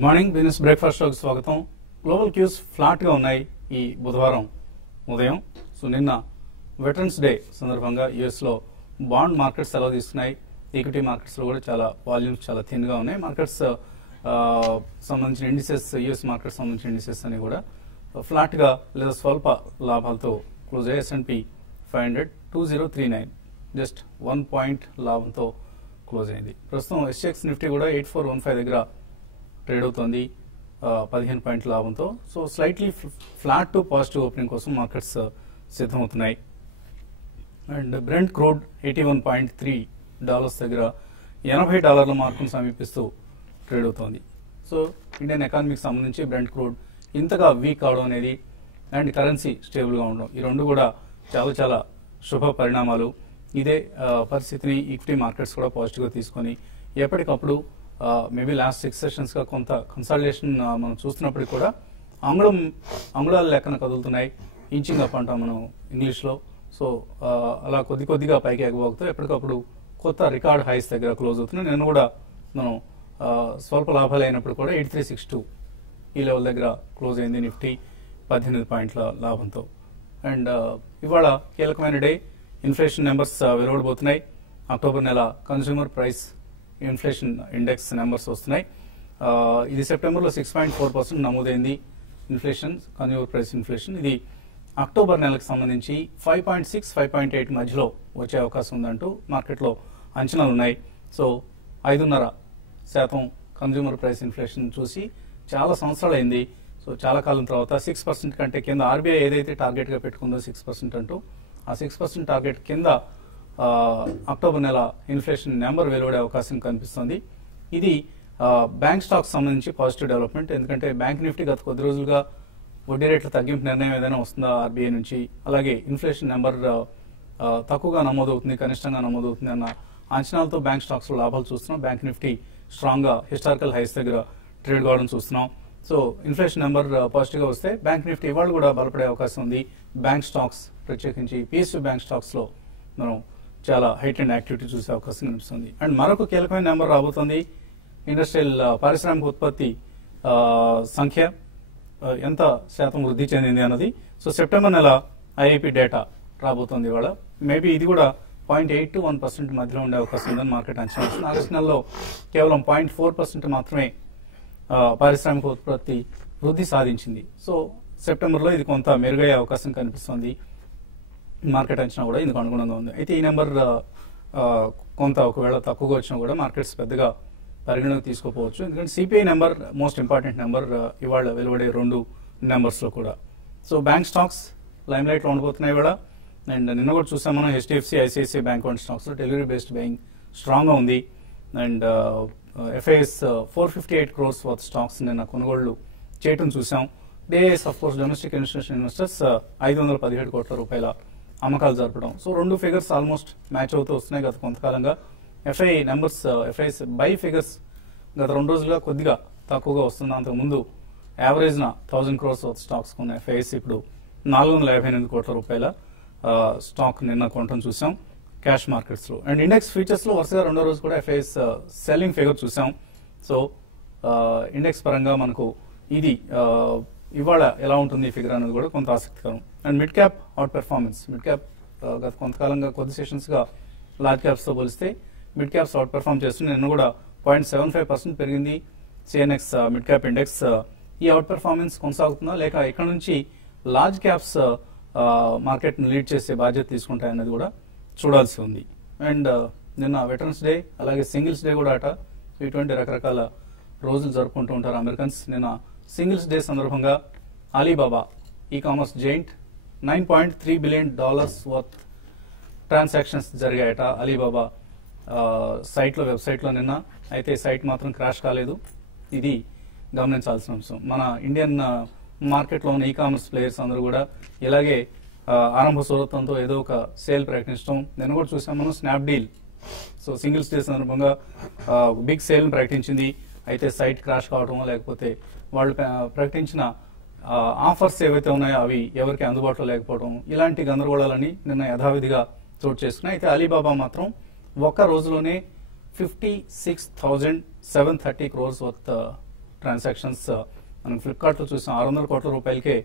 Good morning business breakfast లోకి స్వాగతం. Global cues flat గా ఉన్నాయి ఈ బుధవారం ఉదయం. సో నిన్న వెటరన్స్ డే సందర్భంగా యుఎస్ లో బాండ్ మార్కెట్స్ సెలవు తీసుకున్నాయి. ఈక్విటీ మార్కెట్స్ లో కూడా చాలా వాల్యూమ్స్ చాలా థిన్ గా ఉన్నాయి. మార్కెట్స్ సంబంధించిన ఇండిసెస్, యుఎస్ మార్కెట్ సంబంధించిన ఇండిసెస్ అని కూడా ఫ్లాట్ గా లేదా స్వల్ప లాభాలతో క్లోజ్ అయ్యాయి. S&P 500 2039 జస్ట్ 1 పాయింట్ లాభంతో క్లోజ్ అయింది. ప్రస్తుతం SGX నిఫ్టీ కూడా 8415 దగ్గర ట్రేడ్ అవుతోంది 15 పాయింట్ల లాభంతో. So slightly flat to positive opening కోసం మార్కెట్స్ సిద్ధమవుతున్నాయి. అండ్ బ్రెంట్ క్రూడ్ $81.3 దగ్గర $80 మార్కును సమీపిస్తూ ట్రేడ్ అవుతోంది. సో ఇండియన్ ఎకానమీకి సంబంధించి బ్రెంట్ క్రూడ్ ఇంతగా వీక్ అవడం అనేది అండ్ కరెన్సీ స్టేబుల్ గా ఉండడం, ఈ రెండు కూడా చాలా చాలా శుభ పరిణామాలు. ఇదే పరిస్థితిని ఈక్విటీ మార్కెట్స్ కూడా పాజిటివ్ గా తీసుకొని ఎప్పటికప్పుడు మేబీ లాస్ట్ 6 సెషన్స్ గా కొంత కన్సాలిడేషన్ మనం చూస్తున్నప్పటికీ కూడా అంగుళాల లెక్కన కదులుతున్నాయి. ఇంచింగ్ అప్ అంటాం మనం ఇంగ్లీష్ లో. సో అలా కొద్ది కొద్దిగా పైకి ఎగబోగుతూ ఎప్పటికప్పుడు కొత్త రికార్డ్ హైస్ దగ్గర క్లోజ్ అవుతున్నాయి. నేను కూడా మనం స్వల్ప లాభాలు అయినప్పుడు కూడా 8362 ఈ లెవెల్ దగ్గర క్లోజ్ అయింది నిఫ్టీ 18 పాయింట్ల లాభంతో. అండ్ ఇవాళ కీలకమైన డే, ఇన్ఫ్లేషన్ నెంబర్స్ వెలువడబోతున్నాయి. అక్టోబర్ నెల consumer price inflation index numbers వస్తున్నాయి. ఇది సెప్టెంబర్లో 6.4% నమోదైంది ఇన్ఫ్లేషన్, కన్స్యూమర్ ప్రైస్ ఇన్ఫ్లేషన్. ఇది అక్టోబర్ నెలకు సంబంధించి 5.6, 5.8 మధ్యలో వచ్చే అవకాశం ఉందంటూ మార్కెట్లో అంచనాలు ఉన్నాయి. సో 5.5% కన్స్యూమర్ ప్రైస్ ఇన్ఫ్లేషన్ చూసి చాలా సంవత్సరాలు అయింది. సో చాలా కాలం తర్వాత 6% కంటే కింద ఆర్బీఐ ఏదైతే టార్గెట్ గా పెట్టుకుందో 6% అంటూ, ఆ 6% టార్గెట్ కింద అక్టోబర్ నెల ఇన్ఫ్లేషన్ నెంబర్ వెలువడే అవకాశం కనిపిస్తుంది. ఇది బ్యాంక్ స్టాక్స్ సంబంధించి పాజిటివ్ డెవలప్మెంట్. ఎందుకంటే బ్యాంక్ నిఫ్టీ గత కొద్ది రోజులుగా వడ్డీ రేట్ల తగ్గింపు నిర్ణయం ఏదైనా వస్తుందా ఆర్బీఐ నుంచి, అలాగే ఇన్ఫ్లేషన్ నెంబర్ తక్కువగా నమోదవుతుంది, కనిష్టంగా నమోదవుతుంది అన్న అంచనాలతో బ్యాంక్ స్టాక్స్ లో లాభాలు చూస్తున్నాం. బ్యాంక్ నిఫ్టీ స్ట్రాంగ్ గా హిస్టారికల్ హైస్ దగ్గర ట్రేడ్ కావడం చూస్తున్నాం. సో ఇన్ఫ్లేషన్ నెంబర్ పాజిటివ్ గా వస్తే బ్యాంక్ నిఫ్టీ ఇవాళ కూడా బలపడే అవకాశం ఉంది. బ్యాంక్ స్టాక్స్ ప్రత్యేకించి PSU బ్యాంక్ స్టాక్స్ లో మనం చాలా హైట్ అండ్ యాక్టివిటీ చూసే అవకాశం కనిపిస్తుంది. అండ్ మరొక కీలకమైన నెంబర్ రాబోతోంది, ఇండస్ట్రియల్ పారిశ్రామిక ఉత్పత్తి సంఖ్య ఎంత శాతం వృద్ధి చెందింది అన్నది. సో సెప్టెంబర్ నెల IIP డేటా రాబోతోంది ఇవాళ. మేబీ ఇది కూడా 0.8 to 1% మధ్యలో ఉండే అవకాశం ఉందని మార్కెట్ అంచనా వస్తుంది. ఆగస్టు నెలలో కేవలం 0.4% మాత్రమే పారిశ్రామిక ఉత్పత్తి వృద్ధి సాధించింది. సో సెప్టెంబర్లో ఇది కొంత మెరుగయ్యే అవకాశం కనిపిస్తుంది. మార్కెట్ అంచనా కూడా ఇందుకు అనుగుణంగా ఉంది. అయితే ఈ నెంబర్ కొంత ఒకవేళ తక్కువగా వచ్చినా కూడా మార్కెట్స్ పెద్దగా పరిగణలోకి తీసుకోపోవచ్చు. ఎందుకంటే CPI number most important number ఇవాళ వెలువడే 2 నెంబర్స్ లో కూడా. So bank stocks lime light లో ఉండబోతున్నాయి ఇవాళ. అండ్ నిన్న కూడా చూసాం మనం HDFC, ICICI బ్యాంక్ వంటి స్టాక్స్ లో డెలివరీ బేస్డ్ బయింగ్ స్ట్రాంగ్ గా ఉంది. And FIS 458 crores worth stocks నిన్న కొనుగోళ్లు చేయటం చూసాం. DIS of course domestic institution investors 517 కోట్ల రూపాయల అమ్మకాలు జరపడం. సో 2 ఫిగర్స్ ఆల్మోస్ట్ మ్యాచ్ అవుతూ వస్తున్నాయి గత కొంతకాలంగా. FIS బై ఫిగర్స్ గత 2 రోజులుగా కొద్దిగా తక్కువగా వస్తుంది. అంతకు ముందు యావరేజ్ 1000 crores వర్త్ స్టాక్స్ కొన్న FIS ఇప్పుడు 458 కోట్ల రూపాయల స్టాక్ నిన్న కొనటం చూసాం క్యాష్ మార్కెట్స్ లో. అండ్ ఇండెక్స్ ఫీచర్స్ లో వరుసగా 2వ రోజు కూడా FIS సెల్లింగ్ ఫిగర్ చూసాం. సో ఇండెక్స్ పరంగా మనకు ఇది ఇవాళ ఎలా ఉంటుంది ఈ ఫిగర్ అనేది కూడా కొంత ఆసక్తికరం. And mid cap out performance, mid cap గత కొంతకాలంగా కొద్ది సెషన్స్ గా లార్జ్ క్యాప్స్ తో పోలిస్తే మిడ్ క్యాప్స్ అవుట్ పెర్ఫార్మ్ చేస్తుంది. నిన్న కూడా 0.75% పెరిగింది CNX మిడ్ క్యాప్ ఇండెక్స్. ఈ అవుట్ పెర్ఫార్మెన్స్ కొనసాగుతుందా లేక ఇక్కడ నుంచి లార్జ్ క్యాప్స్ మార్కెట్ ని లీడ్ చేసే బాధ్యత తీసుకుంటాయన్నది కూడా చూడాల్సి ఉంది. అండ్ నిన్న వెటరన్స్ డే అలాగే సింగిల్స్ డే కూడా అట. ఇటువంటి రకరకాల రోజులు జరుపుకుంటూ ఉంటారు అమెరికన్స్. నిన్న సింగిల్స్ డే సందర్భంగా Alibaba e commerce giant $9.3 billion worth transactions జరిగాయట అలీబాబా వెబ్సైట్ లో నిన్న. అయితే సైట్ మాత్రం క్రాష్ కాలేదు. ఇది గమనించాల్సిన అంశం. మన ఇండియన్ మార్కెట్ లో ఉన్న ఈ కామర్స్ ప్లేయర్స్ అందరూ కూడా ఇలాగే ఆరంభ సూరత్వంతో ఏదో ఒక సేల్ ప్రకటించడం నేను కూడా చూసాం మనం. స్నాప్డీల్ సో సింగిల్స్ డే సందర్భంగా బిగ్ సేల్ ప్రకటించింది. అయితే సైట్ క్రాష్ కావడం లేకపోతే వాళ్ళు ప్రకటించిన ఆఫర్స్ ఏవైతే ఉన్నాయో అవి ఎవరికి అందుబాటులో లేకపోవడం, ఇలాంటి గందరగోళాలని నిన్న యథావిధిగా చోటు చేసుకున్నాయి. అయితే అలీబాబా మాత్రం ఒక్క రోజులోనే 56,730 crores వర్త్ ట్రాన్సాక్షన్స్ మనం ఫ్లిప్కార్ట్లో చూసాం 600 కోట్ల రూపాయలకే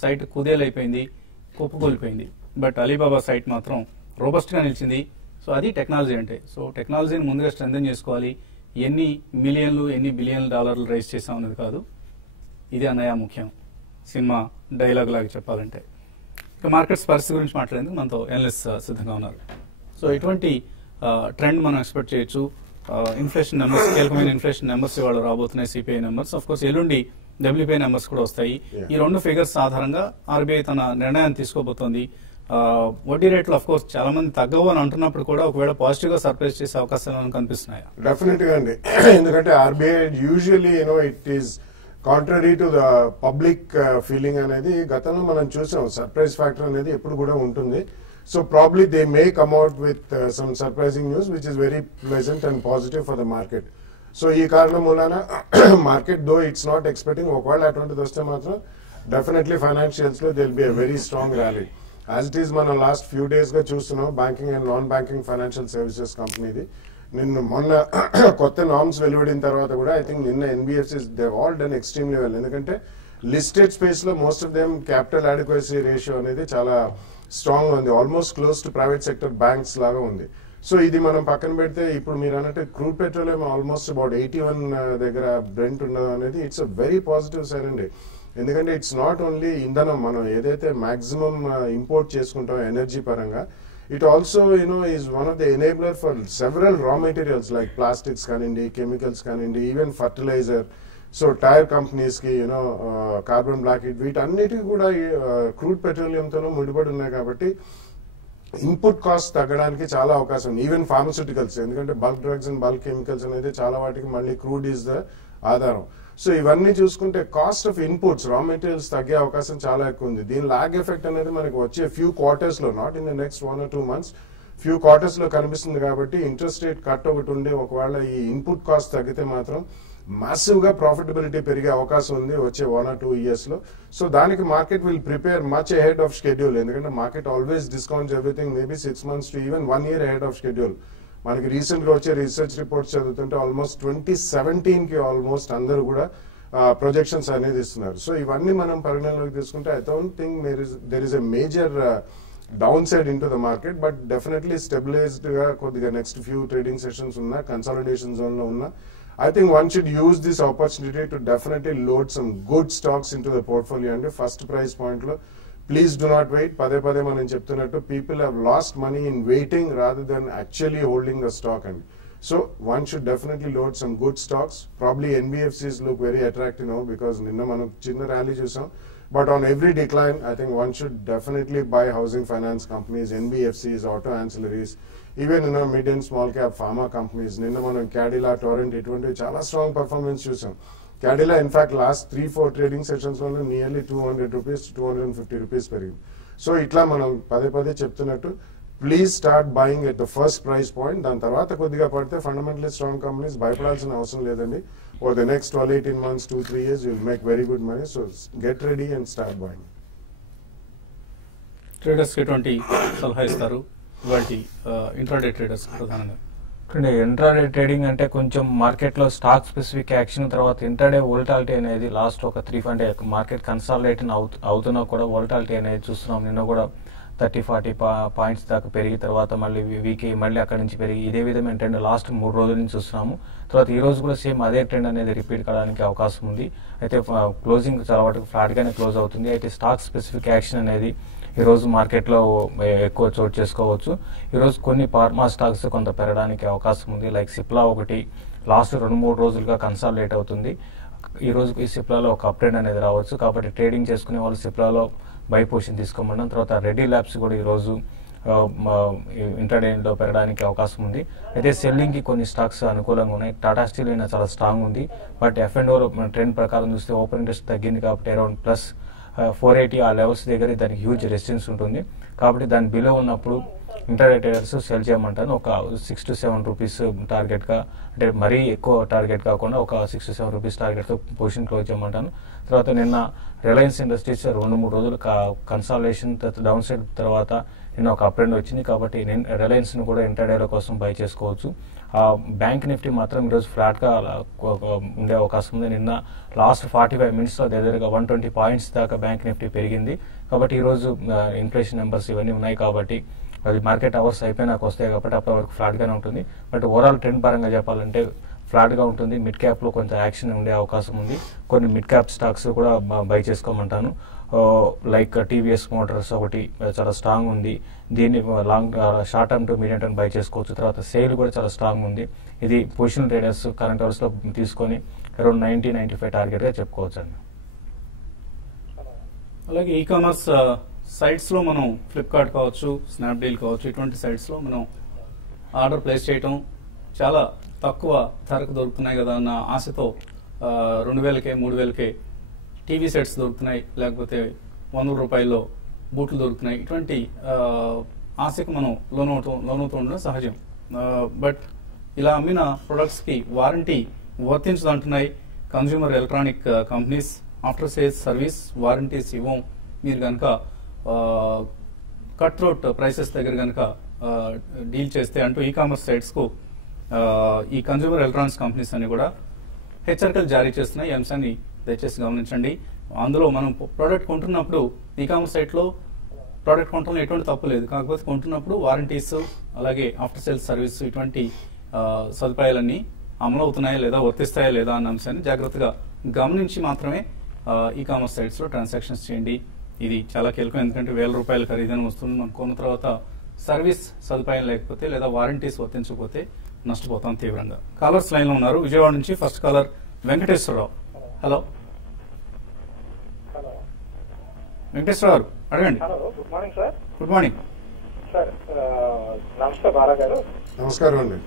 సైట్ కుదేలైపోయింది, కుప్పకూలిపోయింది. బట్ అలీబాబా సైట్ మాత్రం రోబస్ట్గా నిలిచింది. సో అది టెక్నాలజీ అంటే. సో టెక్నాలజీని ముందుగా స్ట్రెంథెన్ చేసుకోవాలి. ఎన్ని మిలియన్లు ఎన్ని బిలియన్ల డాలర్లు రైజ్ చేసాం అనేది కాదు, ఇది అన్నయ్య ముఖ్యం, సినిమా డైలాగ్ లాగా చెప్పాలంటే. ఇక మార్కెట్స్ పరిస్థితి గురించి మాట్లాడేందుకు మనతో ఎనలిస్ట్ సిద్ధంగా ఉన్నారు. సో ఎటువంటి ట్రెండ్ మనం ఎక్స్పెక్ట్ చేయొచ్చు? ఇన్ఫ్లేషన్ నెంబర్స్, కీలకమైన ఇన్ఫ్లేషన్ నెంబర్స్ ఇవాళ రాబోతున్నాయి. సిపిఐ నెంబర్స్, ఆఫ్ కోర్స్ ఎల్లుండి డబ్ల్యూపీఐ నెంబర్స్ కూడా వస్తాయి. ఈ రెండు ఫిగర్స్ ఆధారంగా ఆర్బీఐ తన నిర్ణయాన్ని తీసుకోబోతోంది. వడ్డీ రేట్లు ఆఫ్ కోర్స్ చాలా మంది తగ్గవు అని అంటున్నప్పుడు కూడా ఒకవేళ పాజిటివ్ గా సర్ప్రైజ్ చేసే అవకాశాలు కనిపిస్తున్నాయి. డెఫినెట్ గా అండి, ఎందుకంటే RBI usually it is contrary to the public feeling అనేది గతంలో మనం చూసాం. సర్ప్రైజ్ ఫ్యాక్టర్ అనేది ఎప్పుడు కూడా ఉంటుంది. So probably they may come out with some surprising news which is very pleasant and positive for the market. So ఈ కారణం మూలాన market though it's not expecting, ఒకవేళ అటువంటిది వస్తే మాత్రం డెఫినెట్లీ ఫైనాన్షియల్స్ లో they will be a very strong rally. As it is మనం last few days గా చూస్తున్నాం. Banking and non banking financial services కంపెనీది మొన్న కొత్త నార్మ్స్ వెలువడిన తర్వాత కూడా ఐ థింక్ నిన్న NBFCs they all done extremely well. ఎందుకంటే లిస్టెడ్ స్పేస్ లో most of them capital adequacy ratio అనేది చాలా స్ట్రాంగ్ ఉంది, almost close to private sector banks లాగా ఉంది. సో ఇది మనం పక్కన పెడితే ఇప్పుడు మీరు అన్నట్టు క్రూడ్ పెట్రోలియం ఆల్మోస్ట్ అబౌట్ 81 దగ్గర బ్రెంట్ ఉన్నది అనేది it's a very positive sign అండి. ఎందుకంటే ఇట్స్ నాట్ ఓన్లీ ఇంధనం, మనం ఏదైతే మాక్సిమం ఇంపోర్ట్ చేసుకుంటాం ఎనర్జీ పరంగా, it also is one of the enabler for several raw materials like plastics కానివ్వండి, కెమికల్స్ కానివ్వండి, even fertilizer. So tyre companies కి కార్బన్ బ్లాక్ వీటన్నిటికీ కూడా క్రూడ్ పెట్రోలియంతోనూ ముడిపడి ఉన్నాయి. కాబట్టి ఇన్పుట్ కాస్ట్ తగ్గడానికి చాలా అవకాశం ఉంది. ఈవెన్ ఫార్మస్యూటికల్స్, ఎందుకంటే bulk drugs and bulk chemicals అనేది చాలా వాటికి మళ్ళీ క్రూడ్ ఈజ్ ద ఆధారం. సో ఇవన్నీ చూసుకుంటే కాస్ట్ ఆఫ్ ఇన్పుట్స్ రా మెటీరియల్స్ తగ్గే అవకాశం చాలా ఎక్కువ ఉంది. దీని లాగ్ ఎఫెక్ట్ అనేది మనకి వచ్చే ఫ్యూ క్వార్టర్స్ లో, not in the next 1 or 2 months, few quarters లో కనిపిస్తుంది. కాబట్టి ఇంట్రెస్ట్ రేట్ కట్ ఒకటి ఉండి ఒకవేళ ఈ ఇన్పుట్ కాస్ట్ తగ్గితే మాత్రం మాసివ్ గా ప్రాఫిటబిలిటీ పెరిగే అవకాశం ఉంది వచ్చే 1 or 2 years లో. సో దానికి market will prepare much ahead of schedule. ఎందుకంటే market always discounts everything maybe 6 months to even 1 year ahead of schedule. మనకి రీసెంట్ గా వచ్చే రీసెర్చ్ రిపోర్ట్స్ చదువుతుంటే ఆల్మోస్ట్ 2017 కి ఆల్మోస్ట్ అందరూ కూడా ప్రొజెక్షన్స్ అనేది ఇస్తున్నారు. సో ఇవన్నీ మనం పరిగణలోకి తీసుకుంటే I don't think there is a major down side in to the market, but definitely stabilised గా కొద్దిగా నెక్స్ట్ ఫ్యూ ట్రేడింగ్ సెషన్స్ ఉన్నా, కన్సాలిడేషన్ జోన్ లో ఉన్నా, I think one should use this opportunity to definitely load some good stocks into the portfolio. And first price point lo, please do not wait. Pade manam cheptunnattu people have lost money in waiting rather than actually holding the stock. And so one should definitely load some good stocks. Probably NBFCs look very attractive now because ninna manam chinna rally chusam. But on every decline, I think one should definitely buy housing finance companies, NBFCs, auto ancillaries, even mid and small cap pharma companies. Ninna manam Cadila, Torrent, iటువంటి చాలా strong performance చూసాం. Cadila in fact last 3-4 trading sessions లో nearly 200 rupees to 250 rupees పెరిగింది. So ఇట్లా మనం పదే చెప్తున్నట్టు please start buying at the first price point. దాని తర్వాత కొద్దిగా పడితే ఫండమెంటలీ స్ట్రాంగ్ కంపెనీస్ భయపడాల్సిన అవసరం లేదండి. Over the next 12-18 months, 2-3 years you will make very good money. So get ready and start buying. Traders కి ఎటువంటి సలహా ఇస్తారు వాటి ఇంట్రాడే ట్రేడర్స్ ప్రధానంగా? ఇంట్రాడే ట్రేడింగ్ అంటే కొంచెం మార్కెట్ లో స్టాక్ స్పెసిఫిక్ యాక్షన్ తర్వాత ఇంట్రాడే వోల్టాలిటీ అనేది లాస్ట్ ఒక 3 అంటే మార్కెట్ కన్సాలిడేషన్ అవుతున్నా కూడా వోల్టాలిటీ అనేది చూస్తున్నాం. నిన్న కూడా 30-40 పాయింట్స్ దాకా పెరిగి తర్వాత మళ్ళీ వీకి మళ్ళీ అక్కడి నుంచి పెరిగి ఇదే విధమైన ట్రెండ్ లాస్ట్ 3 రోజుల నుంచి చూస్తున్నాము. తర్వాత ఈ రోజు కూడా సేమ్ అదే ట్రెండ్ అనేది రిపీట్ కావడానికి అవకాశం ఉంది. అయితే క్లోజింగ్ చాలా వరకు ఫ్లాట్ గానే క్లోజ్ అవుతుంది. అయితే స్టాక్ స్పెసిఫిక్ యాక్షన్ అనేది ఈ రోజు మార్కెట్ లో ఎక్కువ చోటు చేసుకోవచ్చు. ఈ రోజు కొన్ని ఫార్మా స్టాక్స్ కొంత పెరగడానికి అవకాశం ఉంది. లైక్ సిప్లా ఒకటి లాస్ట్ 2-3 రోజులుగా కన్సాలిడేట్ అవుతుంది. ఈ రోజు ఈ సిప్లాలో ఒక అప్ ట్రెండ్ అనేది రావచ్చు. కాబట్టి ట్రేడింగ్ చేసుకునే వాళ్ళు సిప్లాలో బై పొజిషన్ తీసుకోమన్నాం. తర్వాత రెడ్డి ల్యాబ్స్ కూడా ఈ రోజు ఇంటర్డేలో పెరగడానికి అవకాశం ఉంది. అయితే సెల్లింగ్ కి కొన్ని స్టాక్స్ అనుకూలంగా ఉన్నాయి. టాటా స్టీల్ అయినా చాలా స్ట్రాంగ్ ఉంది. బట్ F&O ట్రెండ్ ప్రకారం చూస్తే ఓపెన్ ఇంట్రెస్ట్ తగ్గింది కాబట్టి అరౌండ్ +480 ఆ లెవెల్స్ దగ్గర దానికి హ్యూజ్ రెసిస్టెన్స్ ఉంటుంది. కాబట్టి దాని బిలో ఉన్నప్పుడు ఇంటర్డే ట్రేడర్స్ సెల్ చేయమంటాను. ఒక 6 to 7 రూపీస్ టార్గెట్గా, అంటే మరీ ఎక్కువ టార్గెట్ కాకుండా ఒక 6 to 7 రూపీస్ టార్గెట్తో పొజిషన్ క్లోజ్ చేయమంటాను. తర్వాత నిన్న రిలయన్స్ ఇండస్ట్రీస్ 2-3 రోజులు కన్సాలిడేషన్ డౌన్ సైడ్ తర్వాత నిన్న ఒక అప్ ట్రెండ్ వచ్చింది. కాబట్టి రిలయన్స్ను కూడా ఇంటర్డేల కోసం బై చేసుకోవచ్చు. బ్యాంక్ నిఫ్టీ మాత్రం ఈరోజు ఫ్లాట్గా ఉండే అవకాశం ఉంది. నిన్న లాస్ట్ 45 మినిట్స్లో దగ్గరగా 120 పాయింట్స్ దాకా బ్యాంక్ నిఫ్టీ పెరిగింది. కాబట్టి ఈరోజు ఇన్ఫ్లేషన్ నెంబర్స్ ఇవన్నీ ఉన్నాయి కాబట్టి అది మార్కెట్ అవర్స్ అయిపోయినాక వస్తాయి కాబట్టి అప్పటి వరకు ఫ్లాట్గానే ఉంటుంది. బట్ ఓవరాల్ ట్రెండ్ పరంగా చెప్పాలంటే ఫ్లాట్గా ఉంటుంది. మిడ్ క్యాప్లో కొంచెం యాక్షన్ ఉండే అవకాశం ఉంది. కొన్ని మిడ్ క్యాప్ స్టాక్స్ కూడా బై చేసుకోమంటాను. లైక్ టీవీఎస్ మోటార్స్ ఒకటి చాలా స్ట్రాంగ్ ఉంది. దీన్ని short term two medium term by చేసుకోవచ్చు. తర్వాత సేల్ కూడా చాలా స్ట్రాంగ్ ఉంది. ఇది పొజిషన్ ట్రేడర్స్ కరెంట్ అవర్స్లో తీసుకొని అరౌండ్ 90-95 టార్గెట్గా చెప్పుకోవచ్చు అండి. అలాగే ఈ కామర్స్ సైట్స్లో మనం ఫ్లిప్కార్ట్ కావచ్చు, స్నాప్డీల్ కావచ్చు, ఇటువంటి సైట్స్లో మనం ఆర్డర్ ప్లేస్ చేయటం చాలా తక్కువ ధరకు దొరుకుతున్నాయి కదా అన్న ఆశతో 2000కే 3000కే టీవీ సెట్స్ దొరుకుతున్నాయి, లేకపోతే 100 రూపాయల్లో బూట్లు దొరుకుతున్నాయి. ఇటువంటి ఆశకు మనం లోనవుతూ ఉండడం సహజం. బట్ ఇలా అమ్మిన ప్రొడక్ట్స్కి వారంటీ వర్తించదంటున్నాయి consumer electronic companies. After sales service warranties ఇవ్వం, మీరు కనుక కట్ త్రోట్ ప్రైసెస్ దగ్గర కనుక డీల్ చేస్తే అంటూ ఈ కామర్స్ సైట్స్కు ఈ కన్జ్యూమర్ ఎలక్ట్రానిక్స్ కంపెనీస్ అన్ని కూడా హెచ్చరికలు జారీ చేస్తున్నాయి. ఈ అంశాన్ని దయచేసి గమనించండి. అందులో మనం ప్రోడక్ట్ కొంటున్నప్పుడు ఈ కామర్స్ సైట్లో ప్రోడక్ట్ కొనడంలో ఎటువంటి తప్పు లేదు. కాకపోతే కొంటున్నప్పుడు వారంటీస్ అలాగే ఆఫ్టర్ సేల్స్ సర్వీస్ ఇటువంటి సదుపాయాలన్నీ అమలు అవుతున్నాయా లేదా, వర్తిస్తాయా లేదా అన్న అంశాన్ని జాగ్రత్తగా గమనించి మాత్రమే ఈ కామర్స్ సైట్స్లో ట్రాన్సాక్షన్స్ చేయండి. ఇది చాలా కీలకం. ఎందుకంటే 1000 రూపాయల ఖరీదైన వస్తుంది మనం కొన్న తర్వాత సర్వీస్ సదుపాయం లేకపోతే లేదా వారంటీస్ వర్తించకపోతే నష్టపోతాం తీవ్రంగా. కాలర్స్ లైన్ లో ఉన్నారు. విజయవాడ నుంచి first caller Venkateswararao. Hello Venkateswara గారు, అడగండి. Hello, good morning sir. Good morning sir, నమస్తే బాలా గారు. నమస్కారం అండి.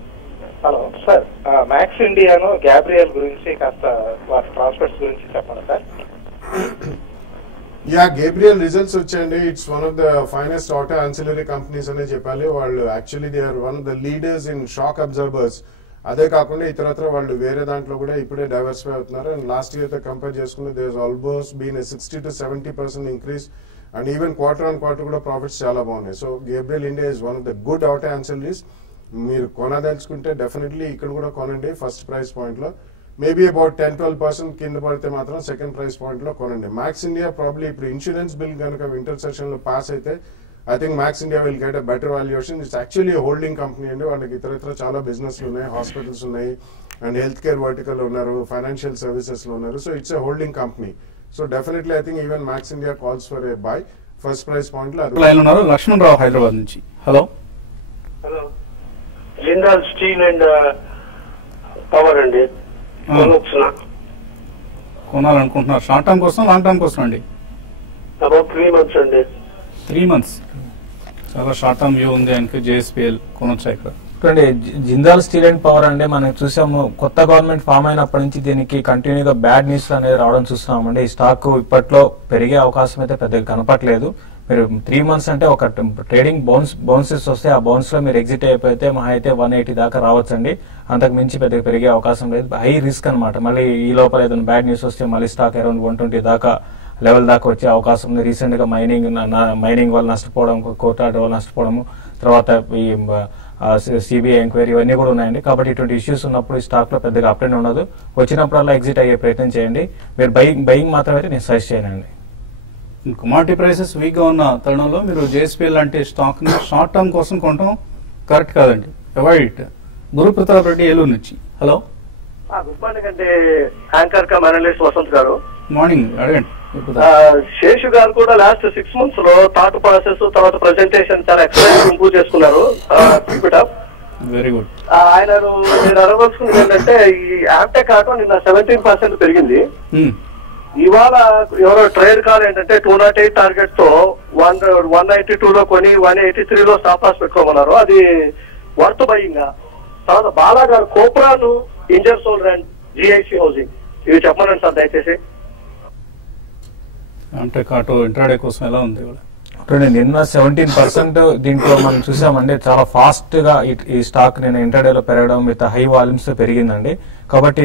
హలో సార్, మ్యాక్స్ ఇండియాను గ్యాబ్రియల్ గురించి కాస్త వాటి ప్రాస్పెక్ట్స్ గురించి చెప్పండి సార్. యా, గేబ్రియల్ రిజల్ట్స్ వచ్చాయండి. It's one of the finest auto ancillary companies అనే చెప్పాలి. వాళ్ళు actually they are one of the leaders in shock absorbers. అదే కాకుండా ఇతరత్ర వాళ్ళు వేరే దాంట్లో కూడా ఇప్పుడే డైవర్సిఫై అవుతున్నారు. అండ్ లాస్ట్ ఇయర్ తో కంపేర్ చేసుకుంటే there almost been 60 to 70% increase. And even quarter on quarter కూడా ప్రాఫిట్స్ చాలా బాగున్నాయి. So Gabriel India is one of the good auto ancillaries. మీరు కొనదలుచుకుంటే డెఫినెట్లీ ఇక్కడ కూడా కొనండి. ఫస్ట్ ప్రైస్ పాయింట్ లో మేబీ అబౌట్ 10-12% కింద పడితే మాత్రం సెకండ్ ప్రైస్ పాయింట్ లో కొనండి. మ్యాక్స్ ఇండియా ప్రాబ్లీ ఇప్పుడు ఇన్సూరెన్స్ బిల్ కనుక వింటర్ సెషన్ లో పాస్ అయితే I think max India will get a better valuation. It's actually holding company అండి. వాళ్ళకి ఇతర చాలా బిజినెస్లు ఉన్నాయి, హాస్పిటల్స్ ఉన్నాయి, అండ్ హెల్త్ కేర్ వర్టికల్ ఉన్నారు, ఫైనాన్షియల్ సర్వీసెస్ లో ఉన్నారు. So it's a holding company. So definitely I think even max India calls for a by. First price point లో లైన్ ఉన్నారు. లక్ష్మణ్ రావు హైదరాబాద్ నుంచి. Hello hello, Jindal steel and power అండి. కొనాలనుకుంటున్నారు. Short term కోసం, long term కోసం అండి? About 3 months అండి. 3 months. చాలా short term view ఉంది ఆయనకి. జేఎస్పీఎల్ కొనొచ్చా ఇక్కడ? చూడండి, జిందాల్ స్టీల్ అండ్ పవర్ అంటే మనం చూసాము, కొత్త గవర్నమెంట్ ఫామ్ అయినప్పటి నుంచి దీనికి కంటిన్యూగా బ్యాడ్ న్యూస్ అనేది రావడం చూస్తున్నామండి. ఈ స్టాక్ ఇప్పట్లో పెరిగే అవకాశం అయితే పెద్దగా కనపట్లేదు. మీరు 3 months అంటే ఒక ట్రేడింగ్ బౌన్సెస్ వస్తే ఆ బౌన్స్ లో మీరు ఎగ్జిట్ అయిపోతే మహా అయితే 180 దాకా రావచ్చండి. అంతకు మించి పెద్దగా పెరిగే అవకాశం లేదు. హై రిస్క్ అనమాట. మళ్ళీ ఈ లోపల ఏదైనా బ్యాడ్ న్యూస్ వస్తే మళ్ళీ స్టాక్ అరౌండ్ 120 దాకా లెవెల్ దాకా వచ్చే అవకాశం ఉంది. రీసెంట్ గా మైనింగ్ వల్ల నష్టపోవడం, కోర్టు ఆర్డర్ వల్ల నష్టపోవడము, తర్వాత ఈ సిబిఐ ఎంక్వైరీ ఇవన్నీ కూడా ఉన్నాయండి. కాబట్టి ఇటువంటి ఇష్యూస్ ఉన్నప్పుడు ఈ స్టాక్ లో పెద్దగా అప్ అండ్ ఉండదు. వచ్చినప్పుడల్లా ఎగ్జిట్ అయ్యే ప్రయత్నం చేయండి. మీరు బయింగ్ మాత్రం అయితే నేను సజెస్ట్ చేయనండి. కమాడిటీ ప్రైసెస్ వీక్ గా ఉన్న తరుణంలో మీరు జేఎస్పీఎల్ లాంటి స్టాక్ ని షార్ట్ టర్మ్ కోసం కొనడం కరెక్ట్ కాదండి. Avoid it. గురు ప్రతాప్ రెడ్డి, ఏలూరు నుంచి. హలో, గుడ్ మార్నింగ్ అండి. Anchor cum analyst Vasanth garu. Morning, అడగండి. శేషు గారు కూడా లాస్ట్ 6 months లో థాట్ ప్రాసెస్ తర్వాత ప్రెజెంటేషన్ చాలా ఎక్సలెంట్ ఇంప్రూవ్ చేసుకున్నారు. Very good. ఆయన నేను అడగవలసింది ఏంటంటే, ఈ యాప్టెక్ ఆటో నిన్న 17% పెరిగింది. ఇవాళ ఎవరో ట్రేడ్ కాల్ ఏంటంటే 208 టార్గెట్ తో 192 లో కొని 183 లో స్టాప్ లాస్ పెట్టుకోమన్నారు. అది వర్త్ బయింగ్. తర్వాత Bala garu Kopran, Ingersoll and GIC housing ఇవి చెప్పమనండి సార్ దయచేసి. అంటే ఆటో ఇంట్రాడే కోసం ఎలా ఉంది? నిన్న 17% దీంట్లో మనం చూసామండి. చాలా ఫాస్ట్ గా ఈ స్టాక్ నేను ఇంటర్డేలో పెరగడం విత్ హై వాల్యూమ్స్ పెరిగిందండి. కాబట్టి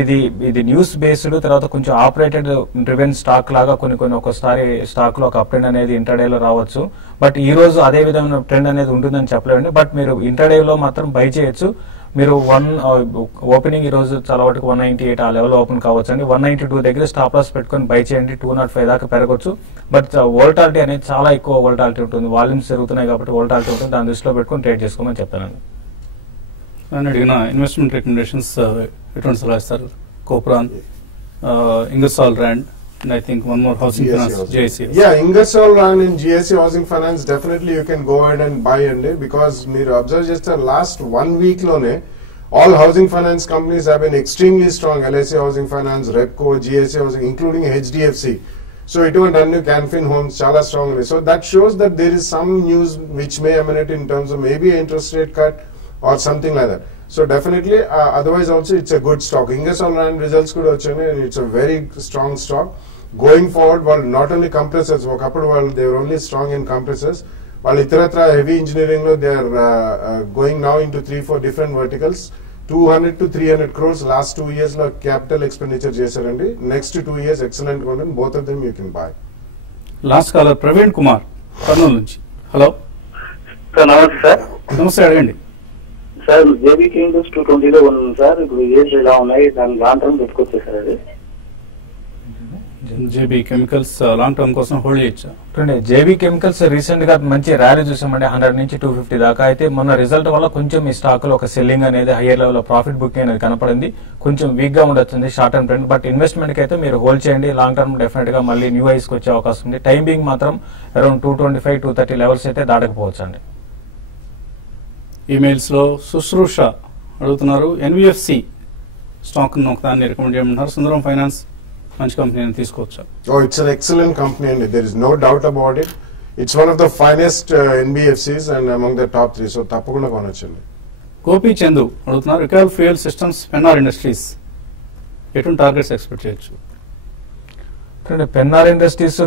ఇది న్యూస్ బేస్డ్, తర్వాత కొంచెం ఆపరేటెడ్ డ్రివెన్ స్టాక్ లాగా కొన్ని ఒక్కోసారి స్టాక్ లో ఒక అప్ ట్రెండ్ అనేది ఇంటర్డేలో రావచ్చు. బట్ ఈ రోజు అదే విధమైన ట్రెండ్ అనేది ఉంటుందని చెప్పలేండి. బట్ మీరు ఇంటర్డేలో మాత్రం బై చేయొచ్చు. మీరు ఓపెనింగ్ ఈ రోజు చాలా వాటికి 198 ఆ లెవెల్ ఓపెన్ కావచ్చు అండి. 192 దగ్గర స్టాప్ లాస్ పెట్టుకుని బై చేయండి. 205 దాకా పెరగవచ్చు. బట్ వోల్టాలిటీ అనేది చాలా ఎక్కువ వోల్టాలిటీ ఉంటుంది. వాల్యూమ్స్ జరుగుతున్నాయి కాబట్టి వోల్టాలిటీ ఉంటుంది. దాని దృష్టిలో పెట్టుకుని ట్రేడ్ చేసుకోమని చెప్తానండి. అడిగిన ఇన్వెస్ట్మెంట్ రికమెండేషన్స్ ఎటువంటి సలహా ఇస్తారు? Kopran, Ingersoll Rand, and I think one more housing finance, GIC. Yeah, Ingersoll Rand and GIC Housing Finance, definitely you can go ahead and buy and because మీరు observe చేస్తే last 1 week లోనే all housing finance companies have been extremely strong. LIC Housing Finance, Repco, GIC Housing, including HDFC. So ఇటువంటి అన్ని Canfin Homes చాలా strong. So that shows that there is some news which may emanate in terms of maybe interest rate cut or something like that. So definitely, otherwise also it's a good stock. Ingersoll Rand results kuda vachane, and it's a very strong stock. Going forward, while not only compressors, while they were only strong in compressors, while itaratra heavy engineering lo they are going now into 3-4 different verticals. 200 to 300 crores last 2 years lo capital expenditure chesarandi. Next 2 years excellent content. Both of them you can buy. Last caller Praveen Kumar, Karnool nunchi. Hello. Sir, namaste sir. Namaste adagandi. Sir, JB Chemicals 220 లో ఉంది sir. ఇప్పుడు age ఎలా ఉన్నాయి, దాని long term పెట్టుకోవచ్చు sir. అది JB chemicals long term కోసం hold చేయొచ్చా? జేబీ కెమికల్స్ రీసెంట్ గా మంచి ర్యాలీ చూసామండి. 100 నుంచి 250 దాకా. అయితే మొన్న రిజల్ట్ వల్ల కొంచెం ఈ స్టాక్ లో ఒక సెల్లింగ్ అనేది హైయర్ లెవెల్ ప్రాఫిట్ బుకింగ్ అనేది కనపడింది. కొంచెం వీక్ గా ఉండొచ్చింది short term trend. But investment కి అయితే మీరు హోల్డ్ చేయండి. లాంగ్ టర్మ్ డెఫినెట్ గా మళ్ళీ న్యూ హైస్ కి వచ్చే అవకాశం ఉంది. టైం బీయింగ్ మాత్రం అరౌండ్ 225, 230 లెవెల్స్ అయితే దాటకపోవచ్చు అండి. ఈమెయిల్స్ లో శుశ్రూష అడుగుతున్నారు, ఎన్బిఎఫ్సి స్టాక్ ఒకదాన్ని రికమెండ్ చేయమంటున్నారు. సుందరం ఫైనాన్స్ మంచి కంపెనీ తీసుకోవచ్చా? Oh, it's an excellent company and there is no doubt about it. It's one of the finest NBFCs and among the top 3. So తప్పకుండా కొనొచ్చండి. గోపి చందు అడుగుతున్నారు, రికవల్ ఫ్యూయల్ సిస్టమ్స్, పెన్నార్ ఇండస్ట్రీస్ ఎటువంటి targets expect చేయొచ్చు? Pennar industries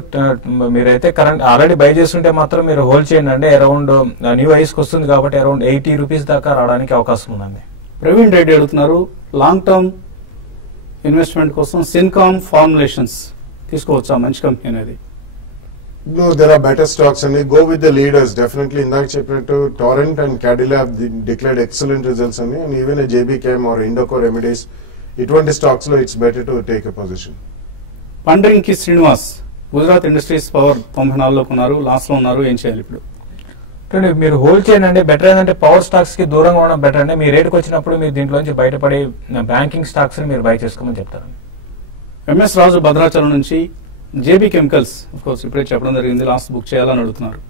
మీరైతే current already by చేస్తుంటే మాత్రం మీరు hold చేయండి అండి. అరౌండ్ న్యూ హైస్ వస్తుంది కాబట్టి అరౌండ్ 80 రూపీస్ దాకా రావడానికి అవకాశం ఉందండి. ప్రవీణ్ రెడ్డి అడుగుతున్నారు, లాంగ్ టర్మ్ ఇన్వెస్ట్మెంట్ కోసం సిన్కాన్ ఫార్ములేషన్స్ తీసుకోవచ్చా? మంచి కంపెనీ అనేది. No, there are better stocks and go with the leaders. Definitely, ఇందాక చెప్పినట్టు Torrent and Cadila have declared excellent results and even a JB Chem or Indoco Remedies, ఇటువంటి stocks లో it's better to take a position. Pandrinki Srinivas, Gujarat industries power 94లో కొన్నారు, loss లో ఉన్నారు, ఏం చేయాలి ఇప్పుడు? మీరు హోల్డ్ చేయండి. బెటర్ ఏంటంటే పవర్ స్టాక్స్ కి దూరంగా ఉండడం బెటర్ అండి. మీ రేటుకి వచ్చినప్పుడు మీరు దీంట్లోంచి బయటపడి బ్యాంకింగ్ స్టాక్స్ ని మీరు బై చేసుకోమని చెప్తారు. ఎంఎస్ రాజు భద్రాచలం నుంచి, జేబీ కెమికల్స్ కోర్స్ ఇప్పుడే చెప్పడం జరిగింది, లాస్ట్ బుక్ చేయాలని అడుగుతున్నారు.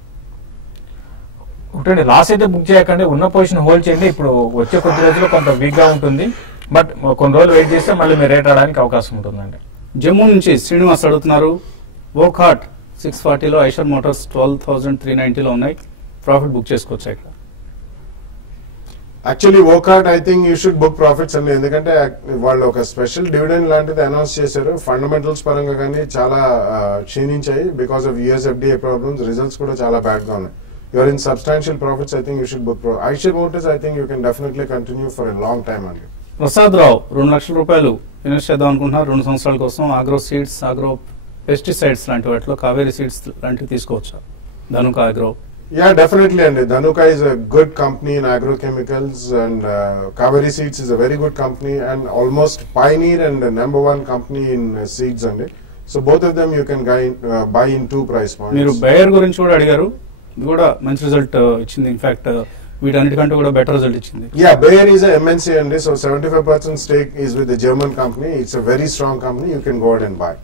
ఒకటండి, లాస్ అయితే బుక్ చేయకండి, ఉన్న పొజిషన్ హోల్డ్ చేయండి. ఇప్పుడు వచ్చే కొద్ది రోజుల్లో కొంత వీక్ గా ఉంటుంది. బట్ కొన్ని రోజులు వెయిట్ చేస్తే మళ్ళీ మీరు రేట్ రావడానికి అవకాశం ఉంటుందండి. జమ్మూ నుంచి శ్రీనివాస్ అడుగుతున్నారు, వోకాట్ 640లో, ఐషర్ మోటార్స్ 12,390లో ఉన్నాయి, ప్రాఫిట్ బుక్ చేసుకోవచ్చా ఇక్కడ? Actually Wockhardt I think you should book profits అండి. ఎందుకంటే వాళ్ళు ఒక స్పెషల్ డివిడెండ్ లాంటిది అనౌన్స్ చేశారు. ఫండమెంటల్స్ పరంగా కానీ చాలా క్షీణించాయి because of US FDA problems. Results కూడా చాలా బ్యాడ్ గా ఉన్నాయి. You're in substantial profits. I think you should book. Eicher motors I think you can definitely continue for a long time అండి. ప్రసాద్ రావు 2 లక్షల రూపాయలు ఇన్వెస్ట్ చేద్దాం అనుకుంటున్నారు 2 సంవత్సరాల కోసం. ఆగ్రో సీడ్స్, ఆగ్రో పెస్టిసైడ్స్ లాంటి వాటిలో కావేరీ సీడ్స్ లాంటివి తీసుకోవచ్చా? Dhanuka agro. Yeah, definitely. And Dhanuka is a good company in agrochemicals, and Kaveri Seeds is a very good company and almost pioneer and the #1 company in seeds. And so both of them you can buy in 2 price points. మీరు buyer గురించి కూడా అడిగారు, ఇది కూడా మంచి result ఇచ్చింది. In fact వీటన్నిటికంటే కూడా బెటర్ రిజల్ట్ ఇచ్చింది. Yeah, Bayer is a MNC and so 75% stake is with the German company. It's a very strong company. You can go out and buy.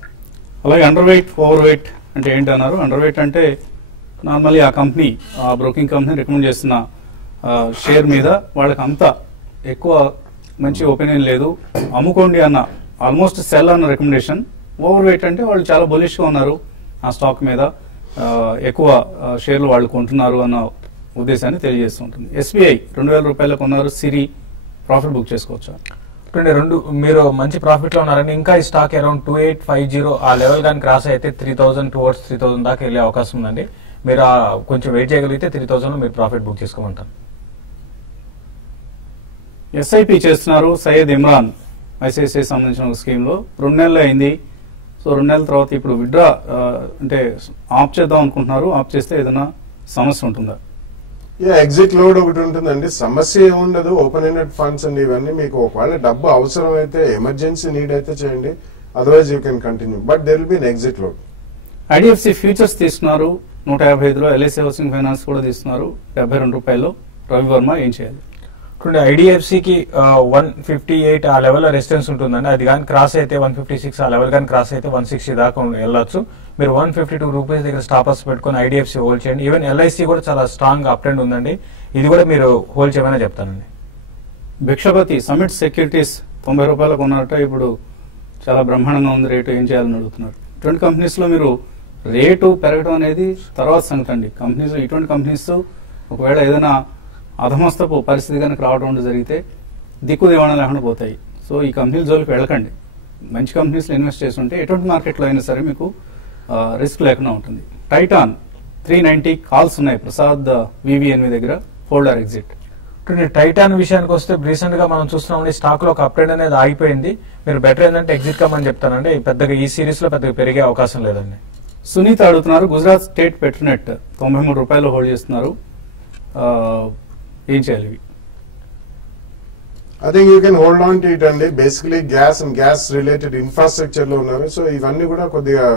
అలాగే అండర్ వెయిట్, ఓవర్ వెయిట్ అంటే ఏంటి అన్నారు? Under weight అంటే normally ఆ company, ఆ broking company recommend చేస్తున్న share మీద వాళ్ళకి అంత ఎక్కువ మంచి ఒపీనియన్ లేదు, అమ్ముకోండి అన్న, ఆల్మోస్ట్ సెల్ అన్న రికమెండేషన్. ఓవర్ వెయిట్ అంటే వాళ్ళు చాలా బులిష్గా ఉన్నారు ఆ స్టాక్ మీద, ఎక్కువ షేర్లు వాళ్ళు కొంటున్నారు అన్న ఉద్దేశాన్ని తెలియజేస్తుంటుంది. ఎస్బీఐ 2,000 రూపాయలకు ఉన్నారు, సిరి ప్రాఫిట్ బుక్ చేసుకోవచ్చా? మీరు మంచి ప్రాఫిట్ లో ఉన్నారని. ఇంకా ఈ స్టాక్ అరౌండ్ 2850 ఆ లెవెల్ కానీ క్రాస్ అయితే 3,000 టువర్డ్స్ 3,000 దాకా వెళ్ళే అవకాశం ఉందండి. మీరు కొంచెం వెయిట్ చేయగలిగితే 3000 మీరు ప్రాఫిట్ బుక్ చేసుకోమంటారు. ఎస్ఐపి చేస్తున్నారు సయ్యద్ ఇమ్రాన్ ఐసిఐసిఐ సంబంధించిన ఒక స్కీమ్ లో 2 నెలలు అయింది. సో 2 నెలల తర్వాత ఇప్పుడు విత్డ్రా అంటే ఆఫ్ చేద్దాం అనుకుంటున్నారు. ఆఫ్ చేస్తే ఏదైనా సమస్య ఉంటుందా? ఎగ్జిట్ లోడ్ ఒకటి ఉంటుందండి. సమస్య ఏముండదు. ఓపెన్ ఎండెడ్ ఫండ్స్ అండి ఇవన్నీ. మీకు ఒకవేళ డబ్బు అవసరం అయితే ఎమర్జెన్సీ నీడ్ అయితే చేయండి, otherwise you can continue, but there will be an exit load. IDFC futures తీసుకున్నారు 155లో, ఎల్ఐసి హౌసింగ్ ఫైనాన్స్ కూడా తీసుకున్నారు 72 రూపాయలు. రవి వర్మ ఏం చేయాలి? ఇప్పుడు ఐడిఎఫ్సికి 158 ఆ లెవెల్లో రెసిస్టెన్స్ ఉంటుందండి. అది కానీ క్రాస్ అయితే 156, ఆ లెవెల్ కానీ క్రాస్ అయితే 160 దాకా వెళ్ళొచ్చు. మీరు 152 రూపీస్ దగ్గర స్టాపర్స్ పెట్టుకుని ఐడిఎఫ్సి హోల్డ్ చేయండి. ఈవెన్ ఎల్ఐసి కూడా చాలా స్ట్రాంగ్ అప్ ట్రెండ్ ఉందండి, ఇది కూడా మీరు హోల్డ్ చేయమని చెప్తానండి. భిక్షపతి సమిట్ సెక్యూరిటీస్ 90 రూపాయలకు ఉన్నారట, ఇప్పుడు చాలా బ్రహ్మాండంగా ఉంది రేటు, ఏం చేయాలని అడుగుతున్నారు. ఇటువంటి కంపెనీస్ లో మీరు రేటు పెరగడం అనేది తర్వాత సంగతి అండి. కంపెనీస్ ఇటువంటి కంపెనీస్ ఒకవేళ ఏదైనా అధమస్తపు పరిస్థితి కనుక రావడం జరిగితే దిక్కు దివాణా లేకుండా పోతాయి. సో ఈ కంపెనీల జోలికి వెళ్ళకండి. మంచి కంపెనీస్లో ఇన్వెస్ట్ చేస్తుంటే ఎటువంటి మార్కెట్లో అయినా సరే మీకు రిస్క్ లేకుండా ఉంటుంది. టైటాన్ 390 కాల్స్ ఉన్నాయి ప్రసాద్ వివిఎన్వి దగ్గర, హోల్డర్ ఎగ్జిట్. టైటాన్ విషయానికి వస్తే రీసెంట్ గా మనం చూస్తున్నాం స్టాక్ లో ఒక అప్ ట్రెండ్ అనేది ఆగిపోయింది. మీరు బెటర్ ఏంటంటే ఎగ్జిట్ కమ్మని చెప్తానండి. పెద్దగా ఈ సిరీస్ లో పెద్దగా పెరిగే అవకాశం లేదండి. సునీత అడుగుతున్నారు గుజరాత్ స్టేట్ పెట్రోనెట్ 93 రూపాయలు హోల్డ్ చేస్తున్నారు, ఏం చేయాలి? I think you can hold on to it అండి. Basically gas and gas related infrastructure లో ఉన్నారు. సో ఇవన్నీ కూడా కొద్దిగా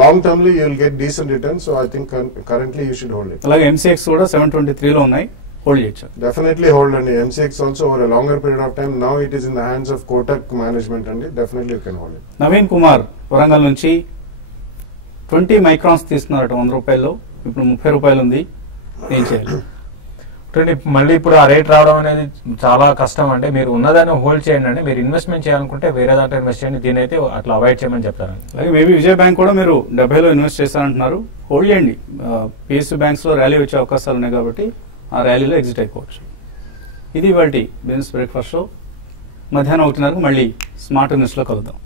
లాంగ్ టర్మ్ లో you will get decent return. So I think currently you should hold it. అలాగే ఎంసీఎక్స్ కూడా 723 లో ఉన్నాయి, హోల్డ్ చేయొచ్చు. డెఫినెట్లీ హోల్డ్ అండి. MCX also over a longer period of time now it is in the hands of Kotak management అండి. Definitely you can hold it. Naveen Kumar Warangal నుంచి 20 microns తీసుకున్నారట 100 రూపాయల్లో, ఇప్పుడు 30 రూపాయలు ఉంది, ఏం చేయాలి? మళ్ళీ ఇప్పుడు ఆ రేట్ రావడం అనేది చాలా కష్టం అండి. మీరు ఉన్నదాన్ని హోల్డ్ చేయండి అండి. మీరు ఇన్వెస్ట్మెంట్ చేయాలనుకుంటే వేరే దాంట్లో ఇన్వెస్ట్ చేయండి, దీని అయితే అట్లా అవాయిడ్ చేయమని చెప్తారండి. అలాగే మేబీ విజయ బ్యాంక్ కూడా మీరు 70లో ఇన్వెస్ట్ చేశారంటున్నారు, హోల్డ్ చేయండి. పిఎస్యూ బ్యాంక్స్ లో ర్యాలీ వచ్చే అవకాశాలు ఉన్నాయి కాబట్టి ఆ ర్యాలీలో ఎగ్జిట్ అయిపోవచ్చు. ఇది వాటి బిజినెస్ బ్రేక్ఫాస్ట్ షో. మధ్యాహ్నం 1:30కు మళ్ళీ స్మార్ట్ న్యూస్ లో కలుద్దాం.